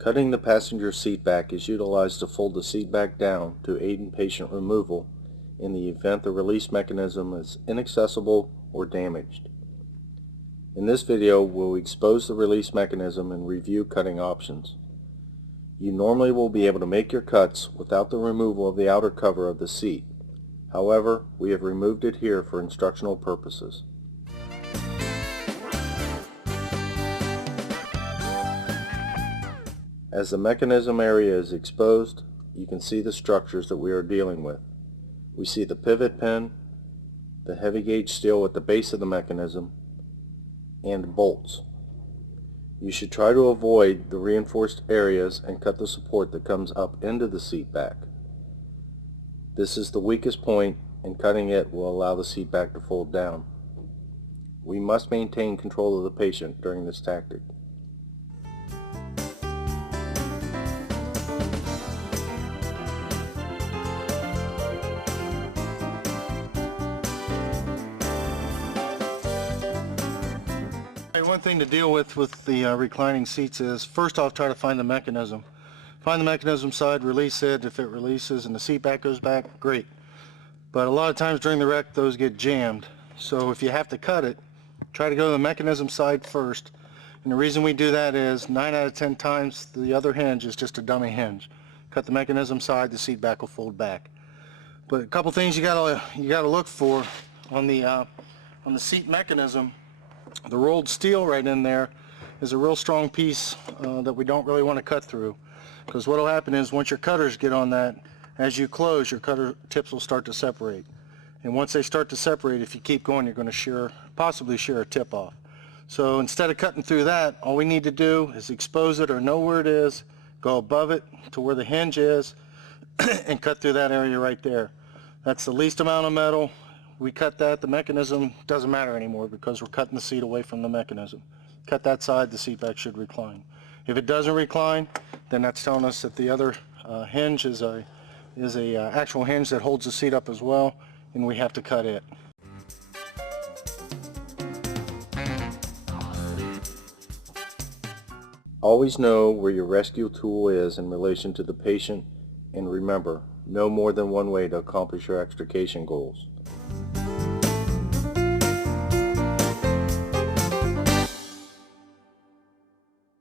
Cutting the passenger seat back is utilized to fold the seat back down to aid in patient removal in the event the release mechanism is inaccessible or damaged. In this video, we'll expose the release mechanism and review cutting options. You normally will be able to make your cuts without the removal of the outer cover of the seat. However, we have removed it here for instructional purposes. As the mechanism area is exposed, you can see the structures that we are dealing with. We see the pivot pin, the heavy gauge steel at the base of the mechanism, and bolts. You should try to avoid the reinforced areas and cut the support that comes up into the seat back. This is the weakest point, and cutting it will allow the seat back to fold down. We must maintain control of the patient during this tactic. One thing to deal with the reclining seats is, first off, try to find the mechanism. Find the mechanism side, release it. If it releases and the seat back goes back, great. But a lot of times during the wreck, those get jammed. So if you have to cut it, try to go to the mechanism side first. And the reason we do that is 9 out of 10 times the other hinge is just a dummy hinge. Cut the mechanism side, the seat back will fold back. But a couple things you gotta look for on the seat mechanism. The rolled steel right in there is a real strong piece that we don't really want to cut through, because what will happen is once your cutters get on that, as you close, your cutter tips will start to separate, and once they start to separate, if you keep going, you're going to possibly shear a tip off. So instead of cutting through that, all we need to do is expose it or know where it is, go above it to where the hinge is and cut through that area right there. That's the least amount of metal. We cut that, the mechanism doesn't matter anymore because we're cutting the seat away from the mechanism. Cut that side, the seat back should recline. If it doesn't recline, then that's telling us that the other hinge is a actual hinge that holds the seat up as well, and we have to cut it. Always know where your rescue tool is in relation to the patient, and remember, no more than one way to accomplish your extrication goals.